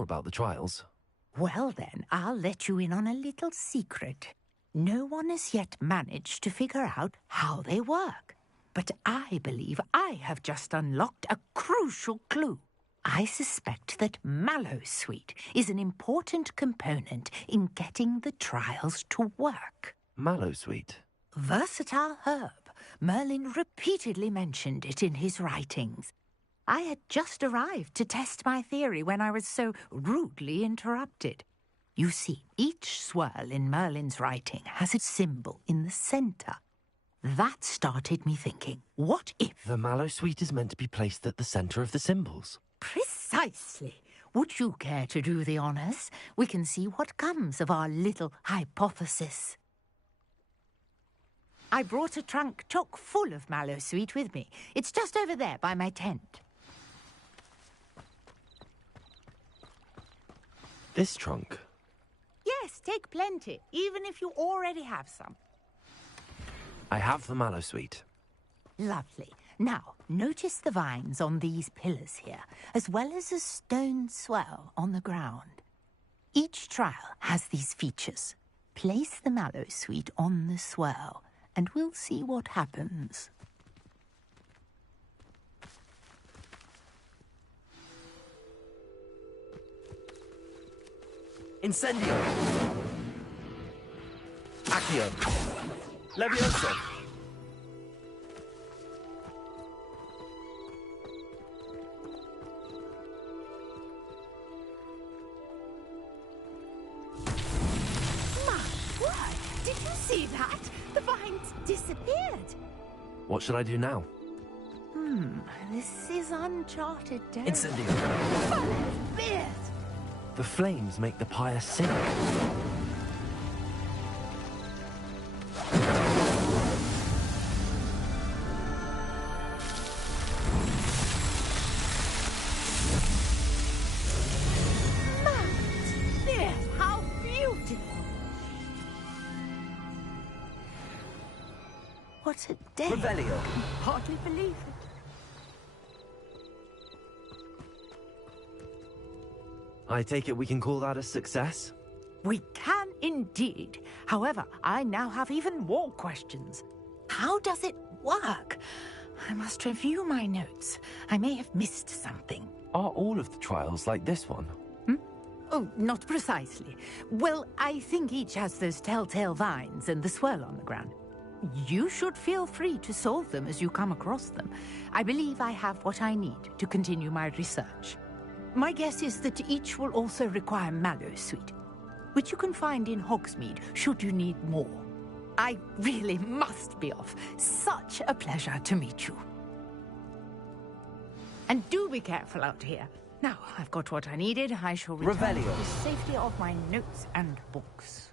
more about the trials. Well then, I'll let you in on a little secret. No one has yet managed to figure out how they work. But I believe I have just unlocked a crucial clue. I suspect that mallowsweet is an important component in getting the trials to work. Mallowsweet? Versatile herb. Merlin repeatedly mentioned it in his writings. I had just arrived to test my theory when I was so rudely interrupted. You see, each swirl in Merlin's writing has a symbol in the centre. That started me thinking, what if... The mallowsweet is meant to be placed at the centre of the symbols. Precisely. Would you care to do the honours? We can see what comes of our little hypothesis. I brought a trunk chock full of mallowsweet with me. It's just over there by my tent. This trunk? Yes, take plenty, even if you already have some. I have the mallowsweet. Lovely. Now, notice the vines on these pillars here, as well as a stone swell on the ground. Each trial has these features. Place the mallowsweet on the swell, and we'll see what happens. Incendio! Accio! Levioso! My word! Did you see that? The vines disappeared. What should I do now? This is uncharted territory. Incendio! Beard! The flames make the pyre sink. How beautiful! What a day! Revelio! Hardly believe it. I take it we can call that a success? We can indeed. However, I now have even more questions. How does it work? I must review my notes. I may have missed something. Are all of the trials like this one? Oh, not precisely. Well, I think each has those telltale vines and the swirl on the ground. You should feel free to solve them as you come across them. I believe I have what I need to continue my research. My guess is that each will also require mallowsweet, which you can find in Hogsmeade should you need more. I really must be off. Such a pleasure to meet you. And do be careful out here. Now, I've got what I needed. I shall return to the safety of my notes and books.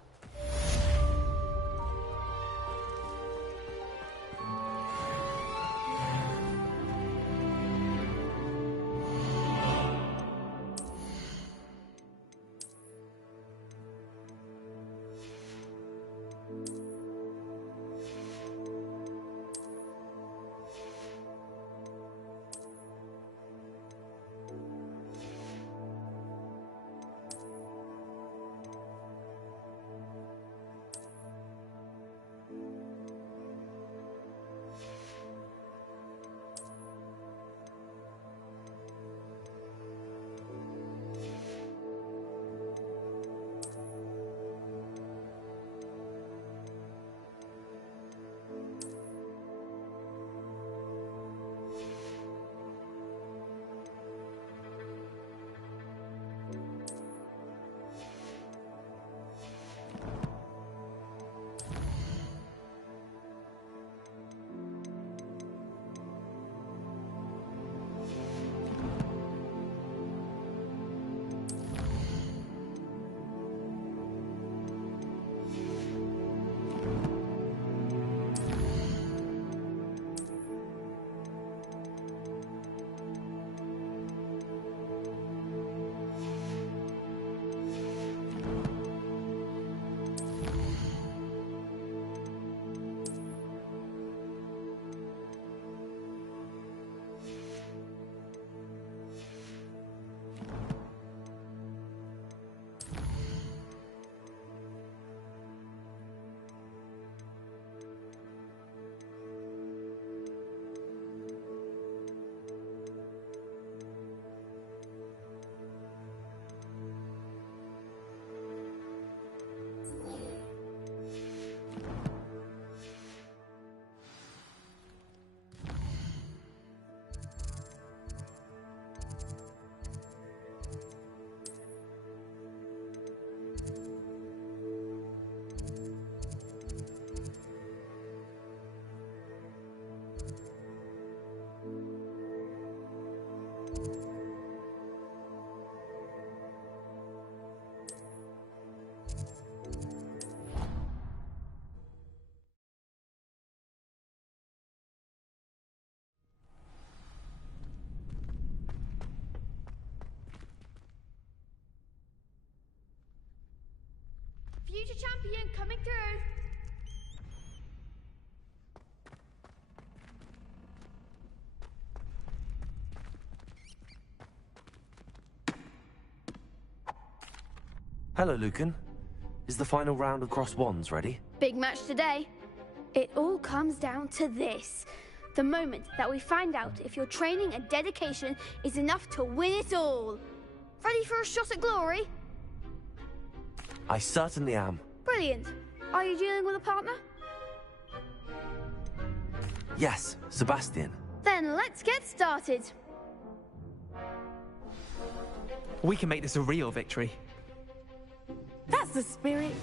Future champion coming through. Hello, Lucan. Is the final round across wands ready? Big match today. It all comes down to this. The moment that we find out if your training and dedication is enough to win it all. Ready for a shot at glory? I certainly am. Brilliant. Are you dealing with a partner? Yes, Sebastian. Then let's get started. We can make this a real victory. That's the spirit.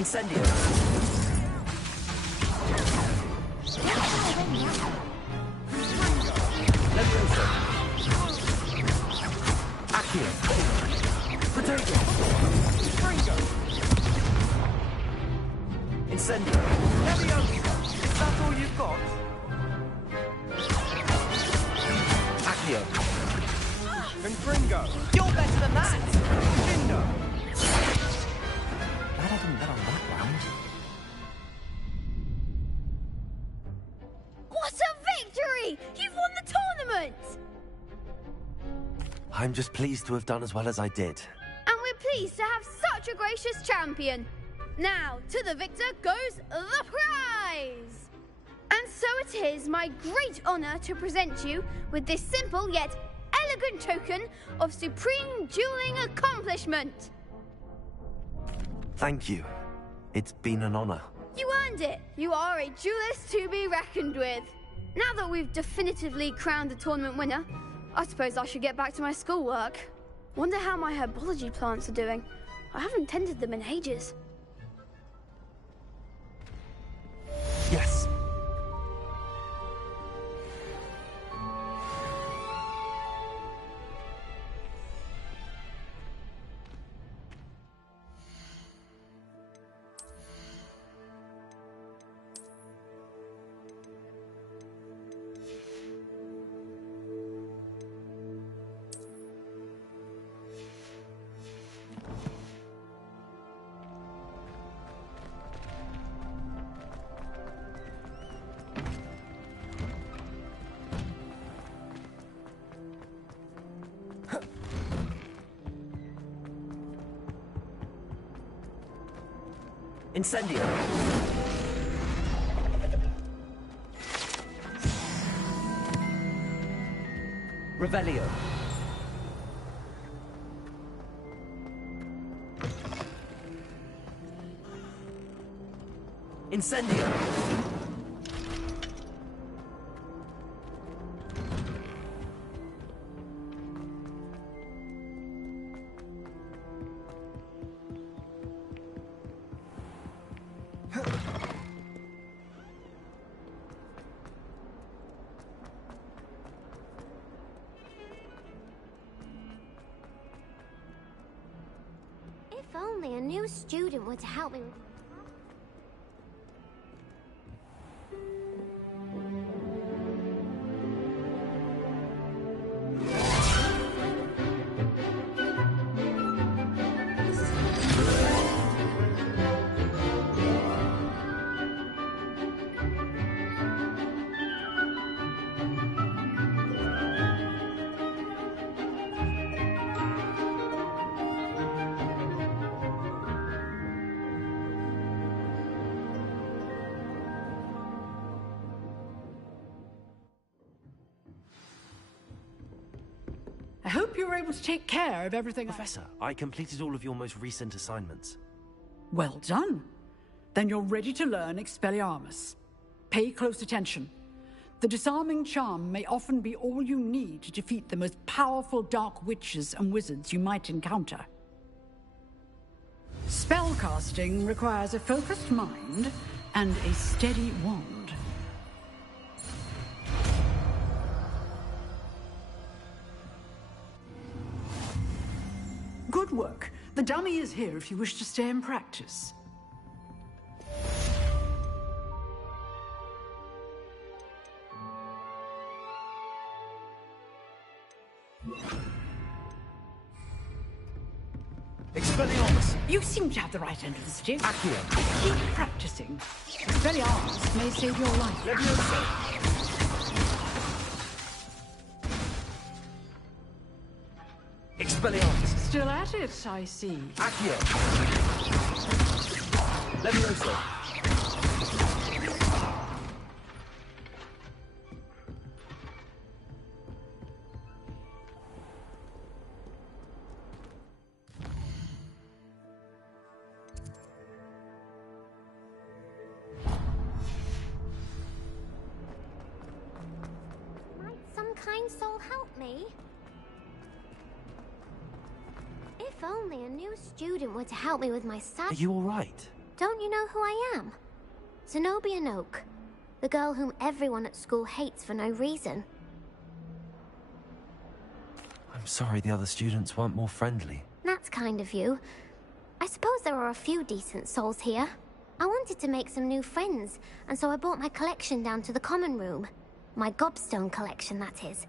Incendio. Levioso. Accio. Potato. Fringo. Incendio. Levioso. Is that all you've got? Accio. And Fringo. You're better than that! Tinder. Glad I didn't bet on that round. What a victory! You've won the tournament! I'm just pleased to have done as well as I did. And we're pleased to have such a gracious champion. Now, to the victor goes the prize! And so it is my great honour to present you with this simple yet elegant token of supreme dueling accomplishment. Thank you. It's been an honor. You earned it. You are a duelist to be reckoned with. Now that we've definitively crowned the tournament winner, I suppose I should get back to my schoolwork. Wonder how my herbology plants are doing. I haven't tended them in ages. Yes. Incendio. Revelio. Incendio. If only a new student would help me with... I hope you were able to take care of everything. Professor, I completed all of your most recent assignments. Well done. Then you're ready to learn Expelliarmus. Pay close attention. The disarming charm may often be all you need to defeat the most powerful dark witches and wizards you might encounter. Spellcasting requires a focused mind and a steady wand. Good work. The dummy is here if you wish to stay and practice. Expelliarmus! You seem to have the right end of the stick. Accio! Keep practicing. Expelliarmus may save your life. Levioso! Expelliarmus! Still at it, I see. Accio! Levioso! Might some kind soul help me? If only a new student were to help me with my Are you alright? Don't you know who I am? Zenobia Noak, the girl whom everyone at school hates for no reason. I'm sorry the other students weren't more friendly. That's kind of you. I suppose there are a few decent souls here. I wanted to make some new friends, and so I brought my collection down to the common room. My gobstone collection, that is.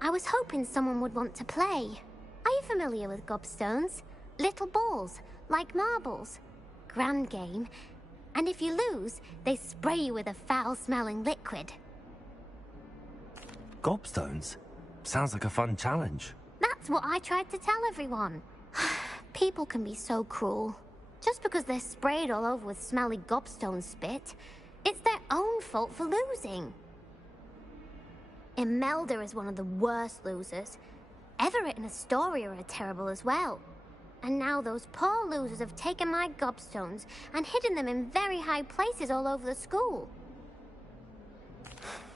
I was hoping someone would want to play. Are you familiar with gobstones? Little balls, like marbles. Grand game. And if you lose, they spray you with a foul-smelling liquid. Gobstones? Sounds like a fun challenge. That's what I tried to tell everyone. People can be so cruel. Just because they're sprayed all over with smelly gobstone spit, it's their own fault for losing. Imelda is one of the worst losers. Everett and Astoria are terrible as well. And now those poor losers have taken my gobstones and hidden them in very high places all over the school.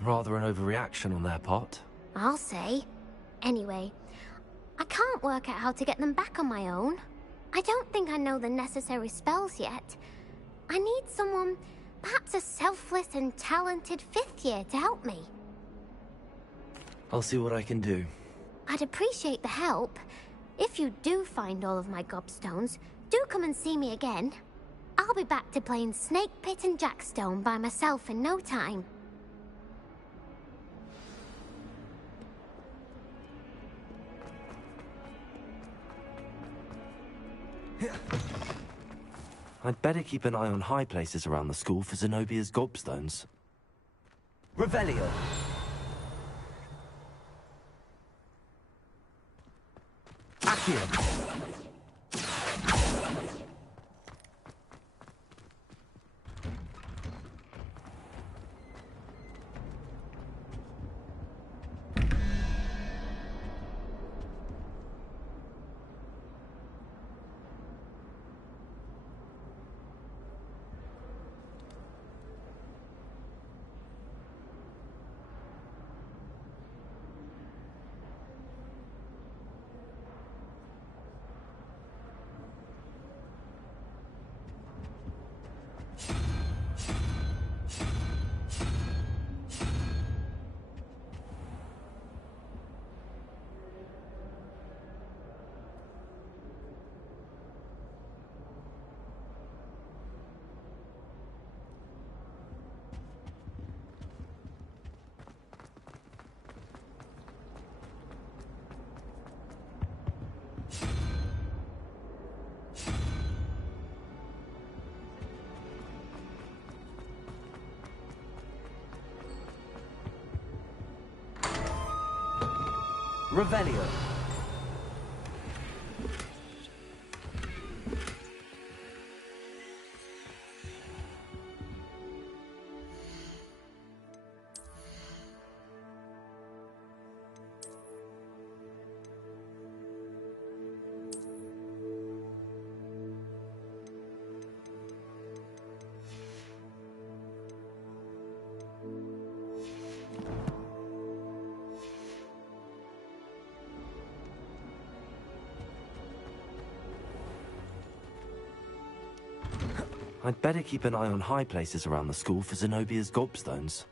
Rather an overreaction on their part. I'll say. Anyway, I can't work out how to get them back on my own. I don't think I know the necessary spells yet. I need someone, perhaps a selfless and talented fifth year to help me. I'll see what I can do. I'd appreciate the help. If you do find all of my gobstones, do come and see me again. I'll be back to playing Snake Pit and Jackstone by myself in no time. I'd better keep an eye on high places around the school for Zenobia's gobstones. Revelio! Accio! Revelio. I'd better keep an eye on high places around the school for Zenobia's gobstones.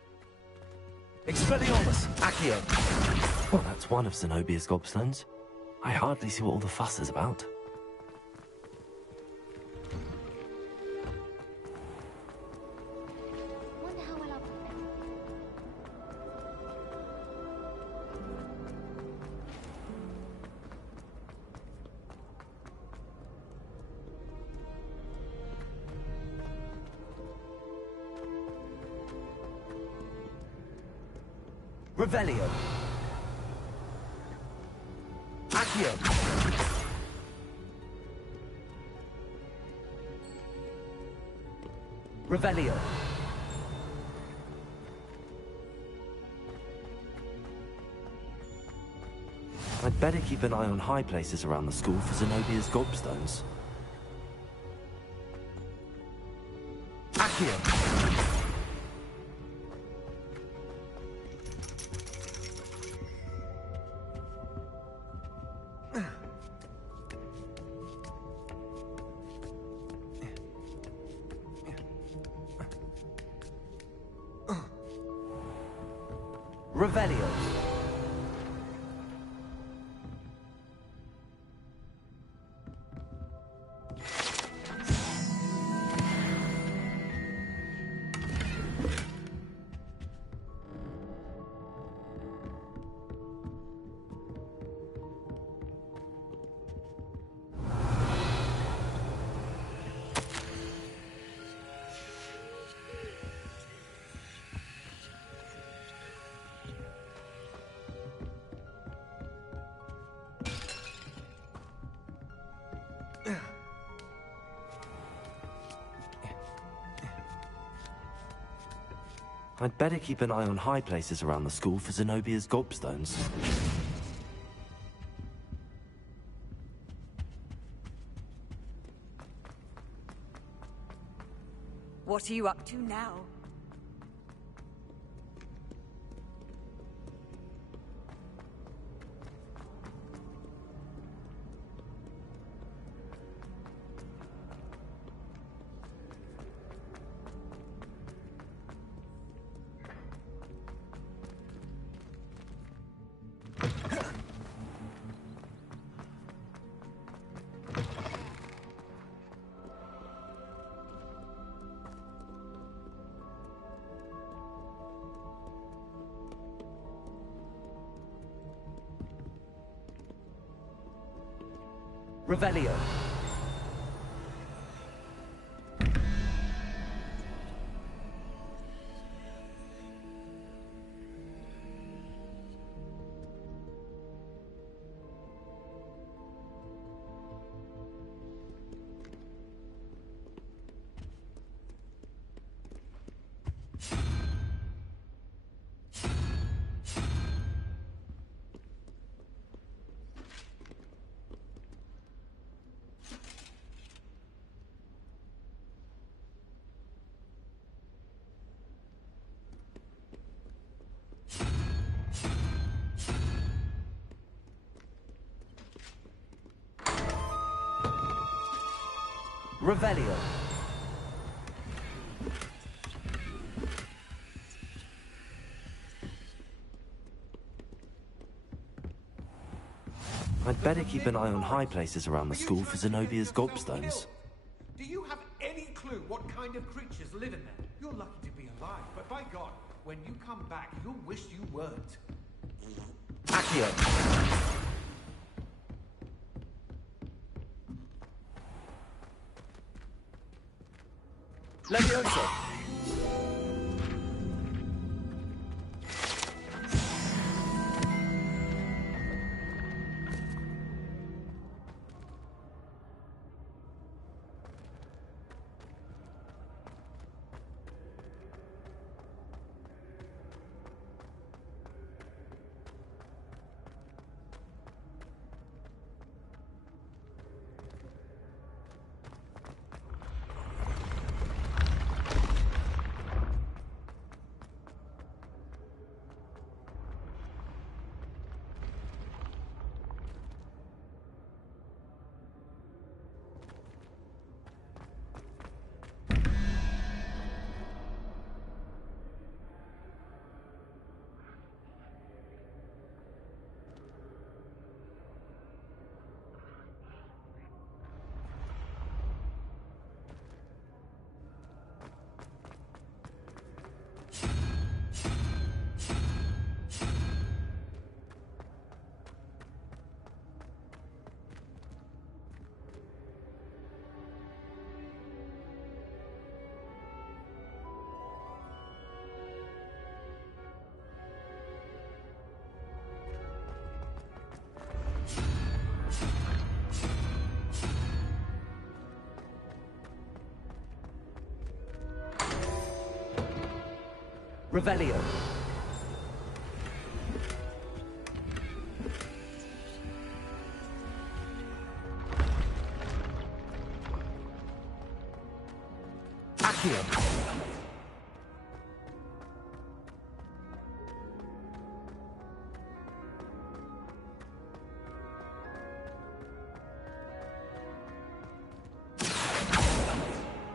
Expelliarmus! Accio! Well, that's one of Zenobia's gobstones. I hardly see what all the fuss is about. Wonder how well I'll... Revelio! Accio! Revelio! I'd better keep an eye on high places around the school for Zenobia's gobstones. Accio! Revelio! I'd better keep an eye on high places around the school for Zenobia's gobstones. What are you up to now? Revelio! Revelio! I'd better keep an eye on high places around the school for Zenobia's gobstones. Do you have any clue what kind of creatures live in there? You're lucky to be alive, but by God, when you come back, you'll wish you weren't. Accio! Levioso! Revelio. Accio.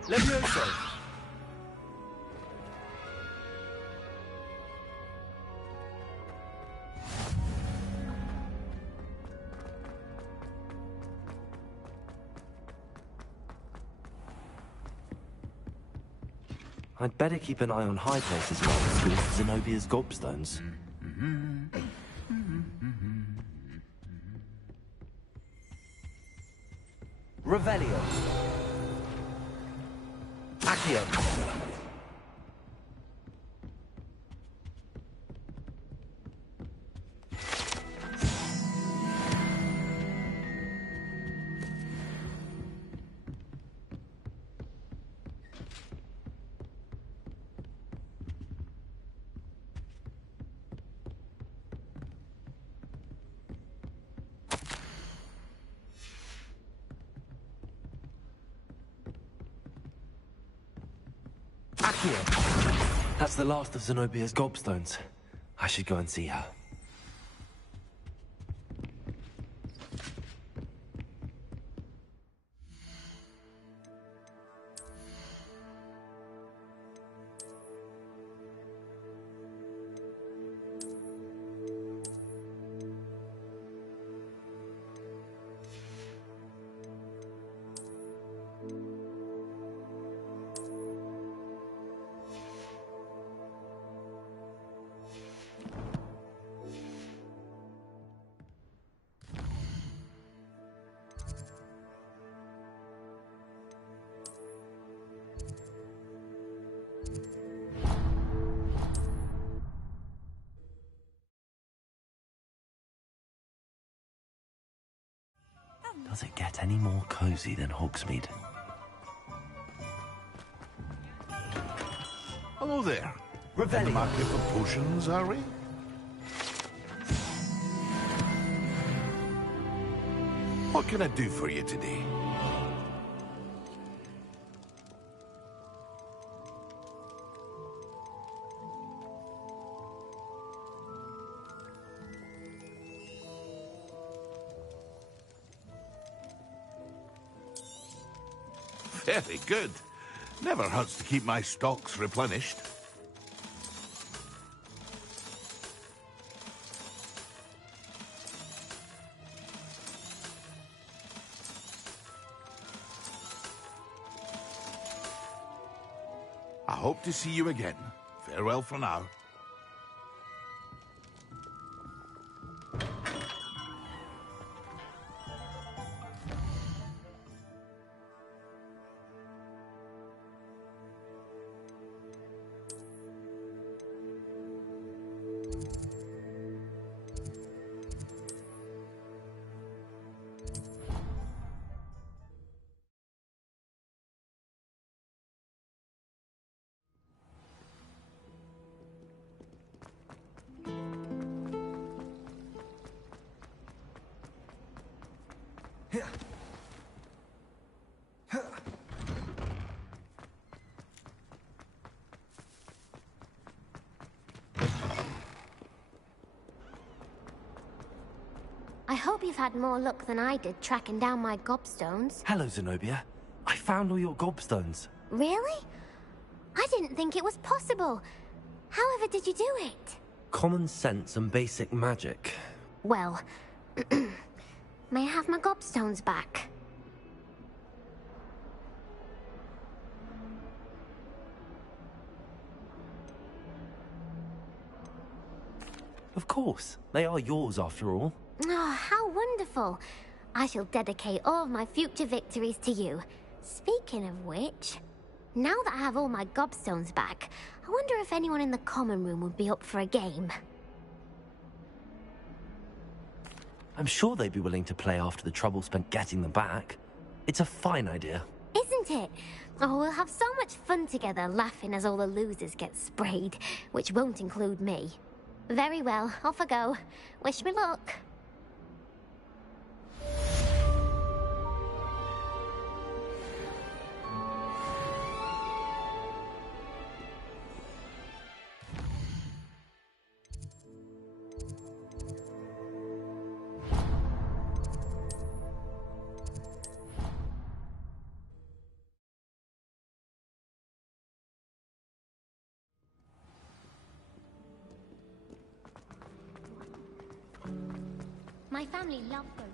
Levioso. I'd better keep an eye on high places around the school for Zenobia's gobstones. Revelio. Accio. Accio. That's the last of Zenobia's gobstones. I should go and see her. Does it get any more cozy than Hogsmeade? Hello there. In the Revelio. market for potions, are we? What can I do for you today? Very good. Never hurts to keep my stocks replenished. I hope to see you again. Farewell for now. I hope you've had more luck than I did tracking down my gobstones. Hello, Zenobia. I found all your gobstones. Really? I didn't think it was possible. However did you do it? Common sense and basic magic. Well, may I have my gobstones back? Of course. They are yours after all. Oh, how wonderful. I shall dedicate all of my future victories to you. Speaking of which, now that I have all my gobstones back, I wonder if anyone in the common room would be up for a game. I'm sure they'd be willing to play after the trouble spent getting them back. It's a fine idea. Isn't it? Oh, we'll have so much fun together, laughing as all the losers get sprayed, which won't include me. Very well, off I go. Wish me luck. My family love going.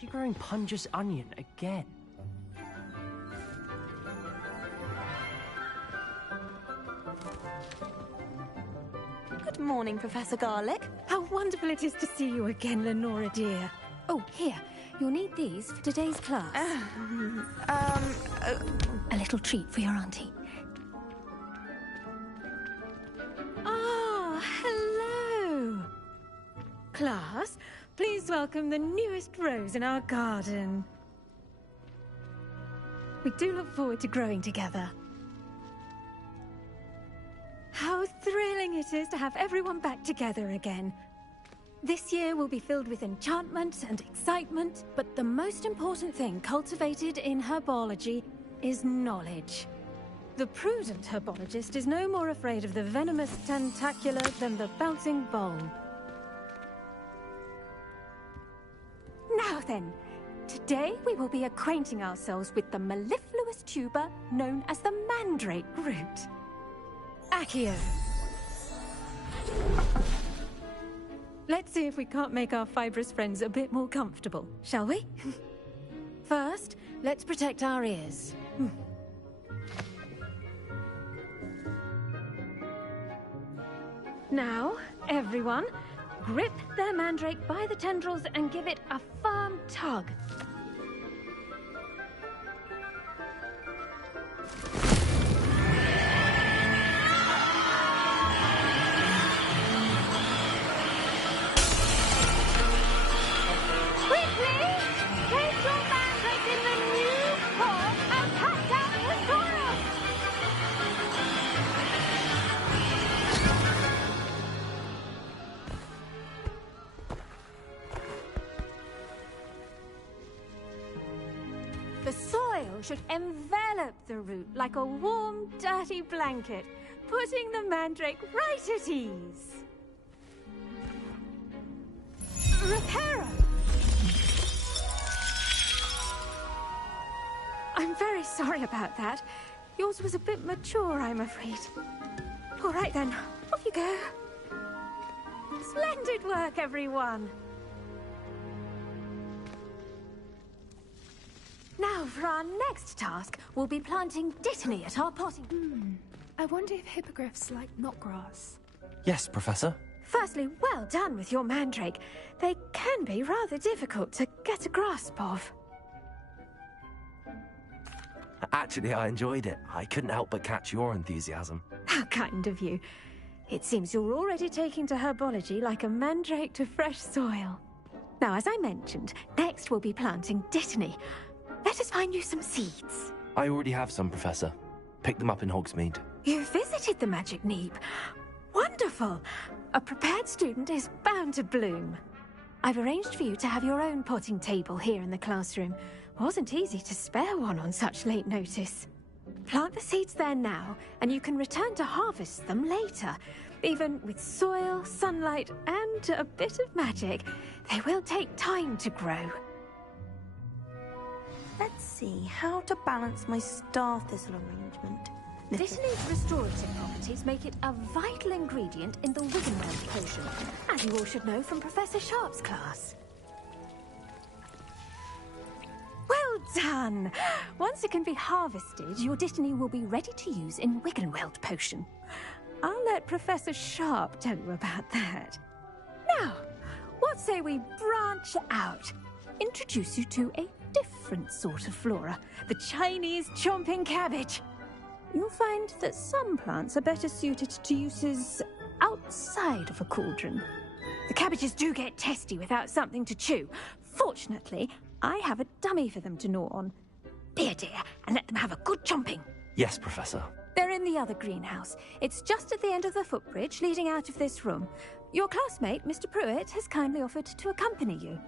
She growing Punja's onion again. Good morning, Professor Garlic. How wonderful it is to see you again, Lenora dear. Oh, here. You'll need these for today's class. A little treat for your auntie. Ah, hello. Class, please welcome the newest rose in our garden. We do look forward to growing together. How thrilling it is to have everyone back together again. This year will be filled with enchantment and excitement, but the most important thing cultivated in herbology is knowledge. The prudent herbologist is no more afraid of the venomous tentacula than the bouncing bulb. Now then, today we will be acquainting ourselves with the mellifluous tuber known as the mandrake root. Accio. Let's see if we can't make our fibrous friends a bit more comfortable, shall we? First, let's protect our ears. Now, everyone, grip their mandrake by the tendrils and give it a firm tug. The soil should envelop the root like a warm, dirty blanket, putting the mandrake right at ease. Reparo! I'm very sorry about that. Yours was a bit mature, I'm afraid. All right then, off you go. Splendid work, everyone. Now, for our next task, we'll be planting dittany at our potting... I wonder if hippogriffs like knotgrass. Yes, Professor. Firstly, well done with your mandrake. They can be rather difficult to get a grasp of. Actually, I enjoyed it. I couldn't help but catch your enthusiasm. How kind of you. It seems you're already taking to herbology like a mandrake to fresh soil. Now, as I mentioned, next we'll be planting dittany. Let us find you some seeds. I already have some, Professor. Picked them up in Hogsmeade. You visited the Magic Neep. Wonderful! A prepared student is bound to bloom. I've arranged for you to have your own potting table here in the classroom. Wasn't easy to spare one on such late notice. Plant the seeds there now, and you can return to harvest them later. Even with soil, sunlight, and a bit of magic, they will take time to grow. Let's see how to balance my star thistle arrangement. Dittany's restorative properties make it a vital ingredient in the Wiggenweld potion, as you all should know from Professor Sharp's class. Well done! Once it can be harvested, your dittany will be ready to use in Wiggenweld potion. I'll let Professor Sharp tell you about that. Now, what say we branch out? Introduce you to a different sort of flora, the Chinese chomping cabbage. You'll find that some plants are better suited to uses outside of a cauldron. The cabbages do get testy without something to chew. Fortunately, I have a dummy for them to gnaw on. Be a dear and let them have a good chomping. Yes, Professor. They're in the other greenhouse. It's just at the end of the footbridge leading out of this room. Your classmate, Mr. Pruitt, has kindly offered to accompany you.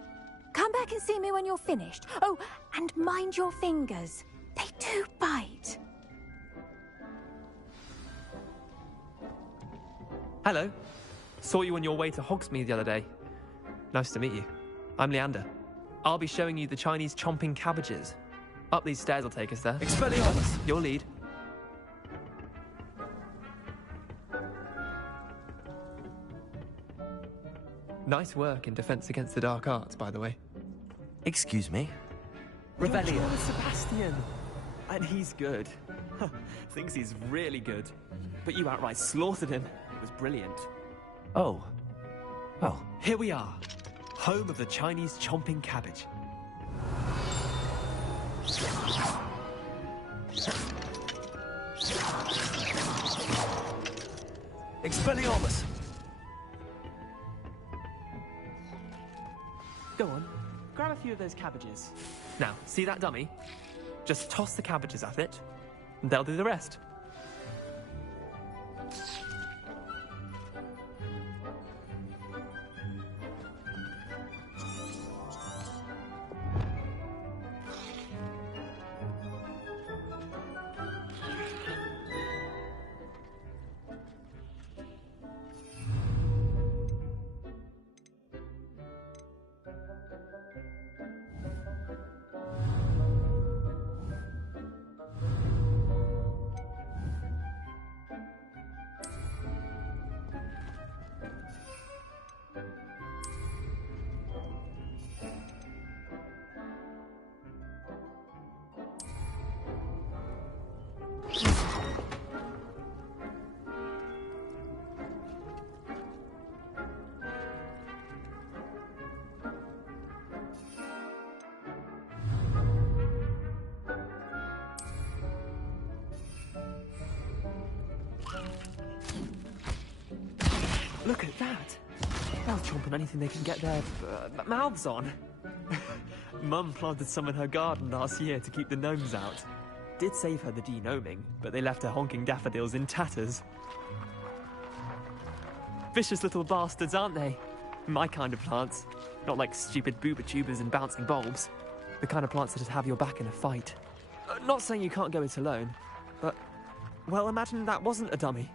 Come back and see me when you're finished. Oh, and mind your fingers. They do bite. Hello. Saw you on your way to Hogsmeade the other day. Nice to meet you. I'm Leander. I'll be showing you the Chinese chomping cabbages. Up these stairs will take us there. Expelliarmus! Your lead. Nice work in Defense Against the Dark Arts, by the way. Excuse me? Revelio. You're Sebastian. And he's good. Thinks he's really good. But you outright slaughtered him. It was brilliant. Oh. Well. Here we are. Home of the Chinese chomping cabbage. Expelliarmus! Go on. Grab a few of those cabbages. Now, see that dummy? Just toss the cabbages at it, and they'll do the rest. Look at that! They'll chomp on anything they can get their mouths on. Mum planted some in her garden last year to keep the gnomes out. Did save her the de-gnoming, but they left her honking daffodils in tatters. Vicious little bastards, aren't they? My kind of plants. Not like stupid booba tubers and bouncing bulbs. The kind of plants that'd have your back in a fight. Not saying you can't go it alone, but... well, imagine that wasn't a dummy.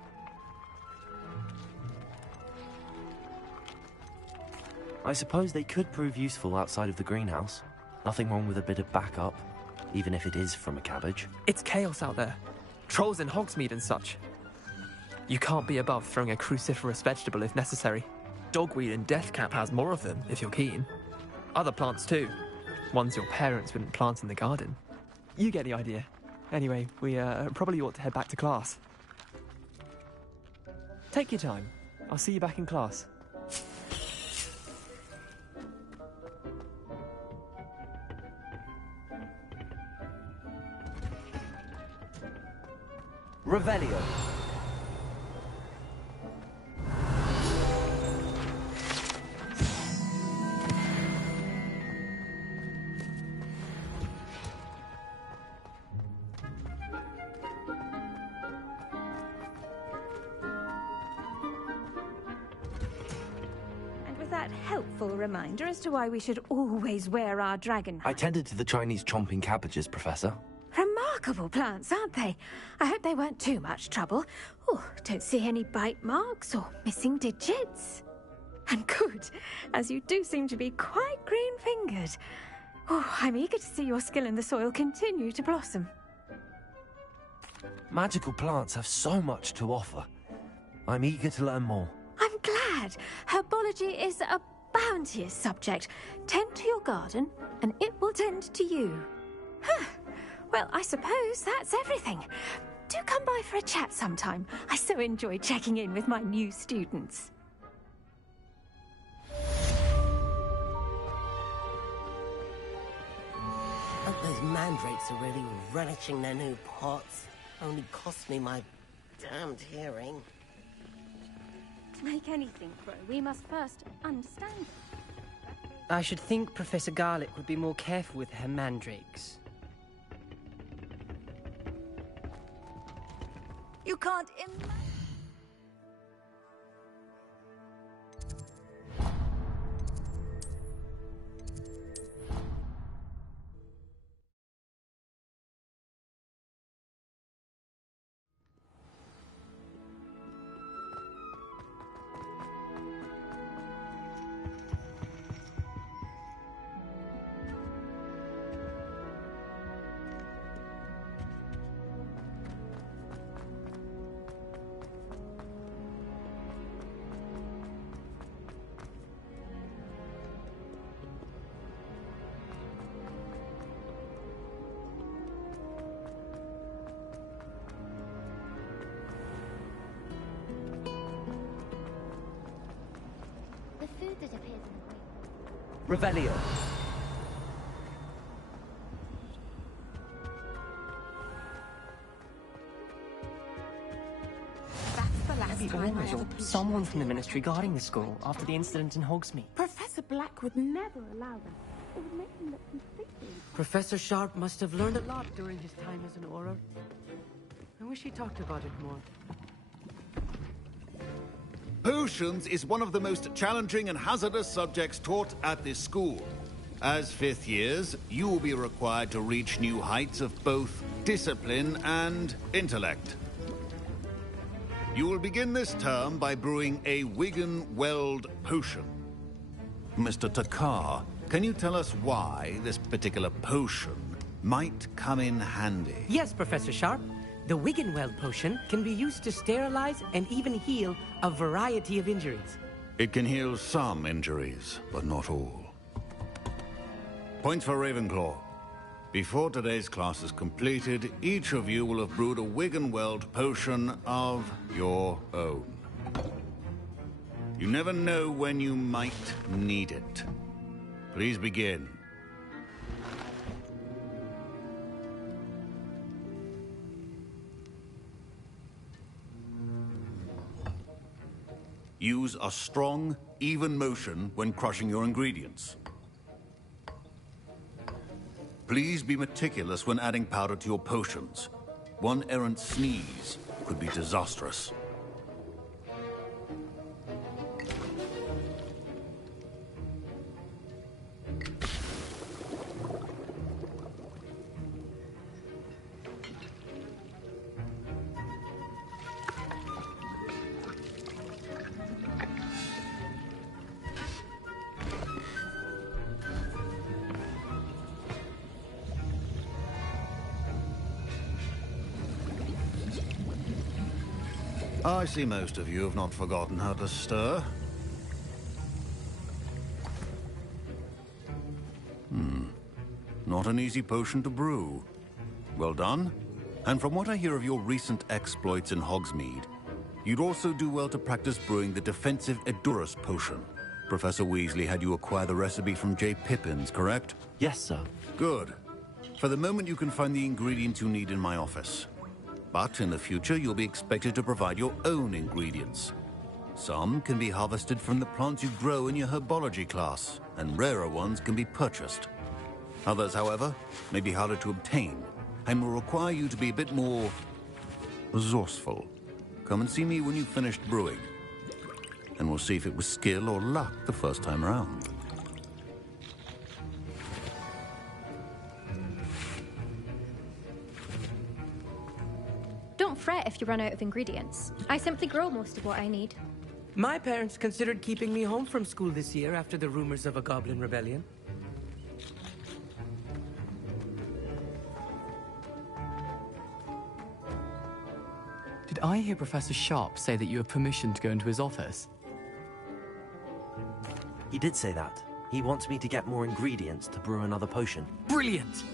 I suppose they could prove useful outside of the greenhouse. Nothing wrong with a bit of backup, even if it is from a cabbage. It's chaos out there. Trolls in Hogsmeade and such. You can't be above throwing a cruciferous vegetable if necessary. Dogweed and deathcap has more of them, if you're keen. Other plants too. Ones your parents wouldn't plant in the garden. You get the idea. Anyway, we probably ought to head back to class. Take your time. I'll see you back in class. Revelio. And with that helpful reminder as to why we should always wear our dragon I tended to the Chinese chomping cabbages, Professor. Remarkable plants, aren't they? I hope they weren't too much trouble. Oh, don't see any bite marks or missing digits. And good, as you do seem to be quite green-fingered. Oh, I'm eager to see your skill in the soil continue to blossom. Magical plants have so much to offer. I'm eager to learn more. I'm glad. Herbology is a bounteous subject. Tend to your garden, and it will tend to you. Huh. Well, I suppose that's everything. Do come by for a chat sometime. I so enjoy checking in with my new students. mandrakes are really relishing their new pots. Only cost me my damned hearing. To make anything grow, we must first understand it. I should think Professor Garlick would be more careful with her mandrakes. You can't imagine. The food that appears in the green. Revelio. Someone from the Ministry guarding the school after the incident in Hogsmeade. Professor Black would never allow that. It would make him look completely... Professor Sharp must have learned a lot during his time as an Auror. I wish he talked about it more. Potions is one of the most challenging and hazardous subjects taught at this school. As fifth years, you will be required to reach new heights of both discipline and intellect. You will begin this term by brewing a Wigan-Weld potion. Mr. Takar, can you tell us why this particular potion might come in handy? Yes, Professor Sharp. The Wiggenweld potion can be used to sterilize and even heal a variety of injuries. It can heal some injuries, but not all. Points for Ravenclaw. Before today's class is completed, each of you will have brewed a Wiggenweld potion of your own. You never know when you might need it. Please begin. Use a strong, even motion when crushing your ingredients. Please be meticulous when adding powder to your potions. One errant sneeze could be disastrous. I see most of you have not forgotten how to stir. Not an easy potion to brew. Well done. And from what I hear of your recent exploits in Hogsmeade, you'd also do well to practice brewing the defensive Edurus potion. Professor Weasley had you acquire the recipe from J. Pippins, correct? Yes, sir. Good. For the moment, you can find the ingredients you need in my office. But in the future, you'll be expected to provide your own ingredients. Some can be harvested from the plants you grow in your herbology class, and rarer ones can be purchased. Others, however, may be harder to obtain, and will require you to be a bit more resourceful. Come and see me when you've finished brewing, and we'll see if it was skill or luck the first time around. Don't fret if you run out of ingredients. I simply grow most of what I need. My parents considered keeping me home from school this year after the rumors of a goblin rebellion. Did I hear Professor Sharp say that you have permission to go into his office? He did say that. He wants me to get more ingredients to brew another potion. Brilliant!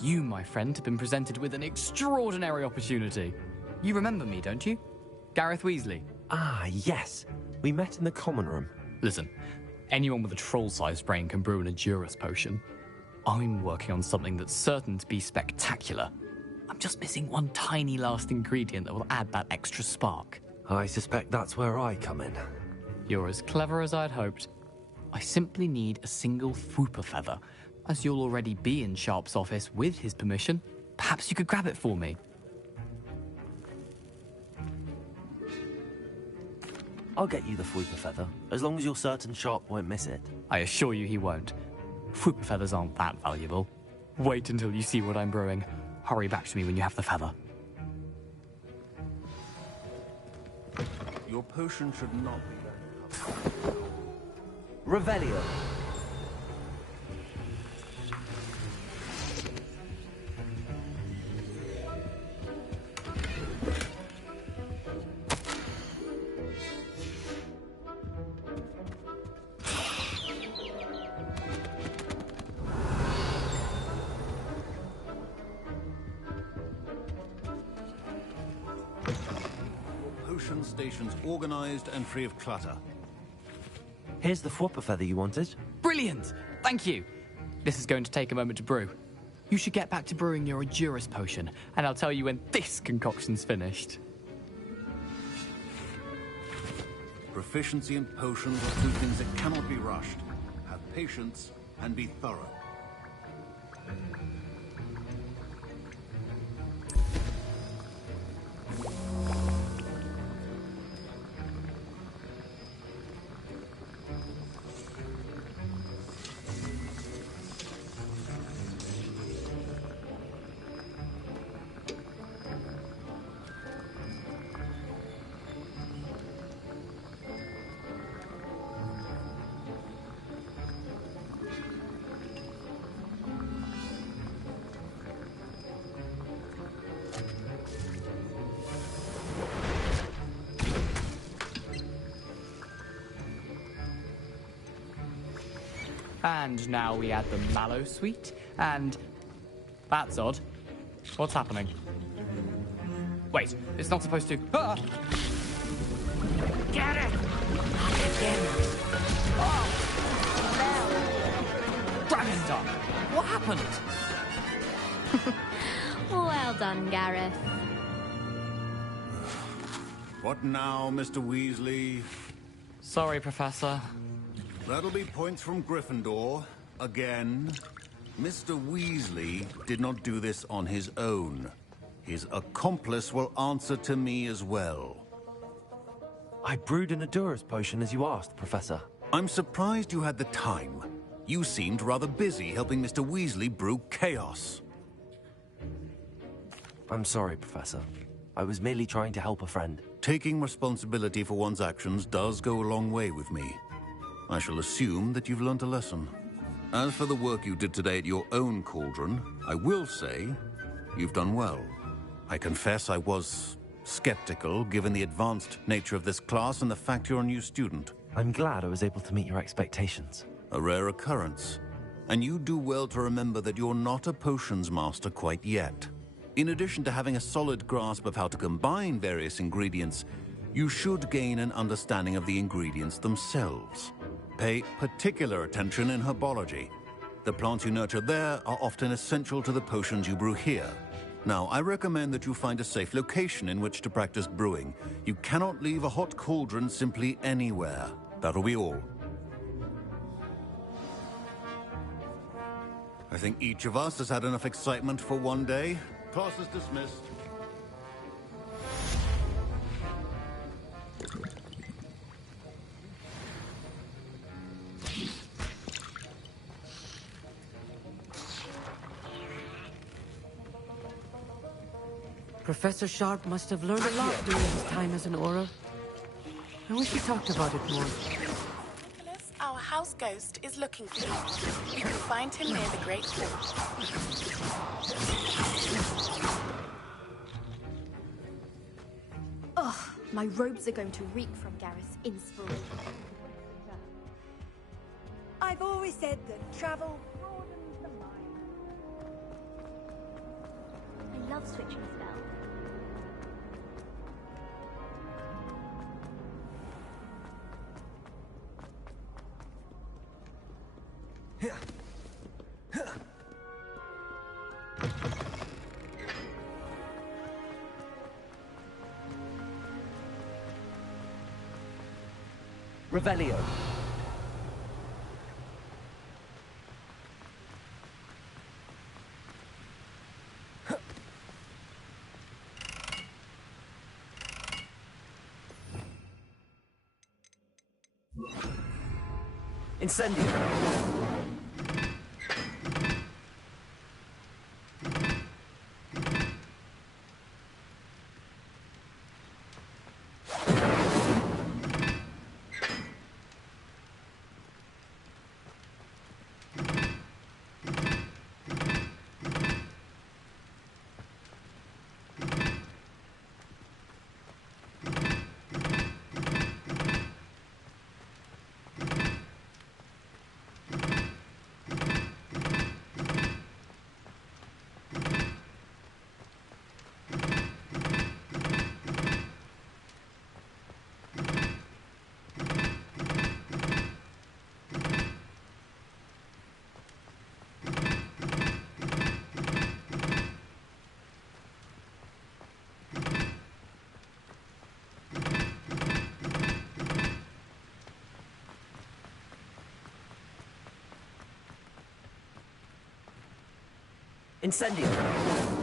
You, my friend, have been presented with an extraordinary opportunity. You remember me, don't you? Gareth Weasley. Ah, yes. We met in the common room. Listen, anyone with a troll-sized brain can brew an Edurus potion. I'm working on something that's certain to be spectacular. I'm just missing one tiny last ingredient that will add that extra spark. I suspect that's where I come in. You're as clever as I'd hoped. I simply need a single Fwooper feather. As you'll already be in Sharp's office with his permission, perhaps you could grab it for me. I'll get you the Fwooper feather, as long as you're certain Sharp won't miss it. I assure you he won't. Fwooper feathers aren't that valuable. Wait until you see what I'm brewing. Hurry back to me when you have the feather. Your potion should not be... Revelio. Potion stations organized and free of clutter. Here's the Fwooper feather you wanted. Brilliant! Thank you! This is going to take a moment to brew. You should get back to brewing your Adurus potion, and I'll tell you when this concoction's finished. Proficiency in potions are two things that cannot be rushed. Have patience and be thorough. And now we add the mallow sweet, and... That's odd. What's happening? Wait, it's not supposed to... Ah! Get it! Dragonstone! What happened? Well done, Gareth. What now, Mr. Weasley? Sorry, Professor. That'll be points from Gryffindor. Again. Mr. Weasley did not do this on his own. His accomplice will answer to me as well. I brewed an Adurus potion as you asked, Professor. I'm surprised you had the time. You seemed rather busy helping Mr. Weasley brew chaos. I'm sorry, Professor. I was merely trying to help a friend. Taking responsibility for one's actions does go a long way with me. I shall assume that you've learnt a lesson. As for the work you did today at your own cauldron, I will say you've done well. I confess I was skeptical, given the advanced nature of this class and the fact you're a new student. I'm glad I was able to meet your expectations. A rare occurrence. And you do well to remember that you're not a potions master quite yet. In addition to having a solid grasp of how to combine various ingredients, you should gain an understanding of the ingredients themselves. Pay particular attention in herbology. The plants you nurture there are often essential to the potions you brew here. Now, I recommend that you find a safe location in which to practice brewing. You cannot leave a hot cauldron simply anywhere. That'll be all. I think each of us has had enough excitement for one day. Class is dismissed. Professor Sharp must have learned a lot during his time as an Auror. I wish he talked about it more. Nicholas, our house ghost is looking for you. You can find him near the Great Hall. Ugh, my robes are going to reek from Gareth's inspiration. I've always said that travel broadens the mind. I love switching spells. Revelio. Incendio. Incendio.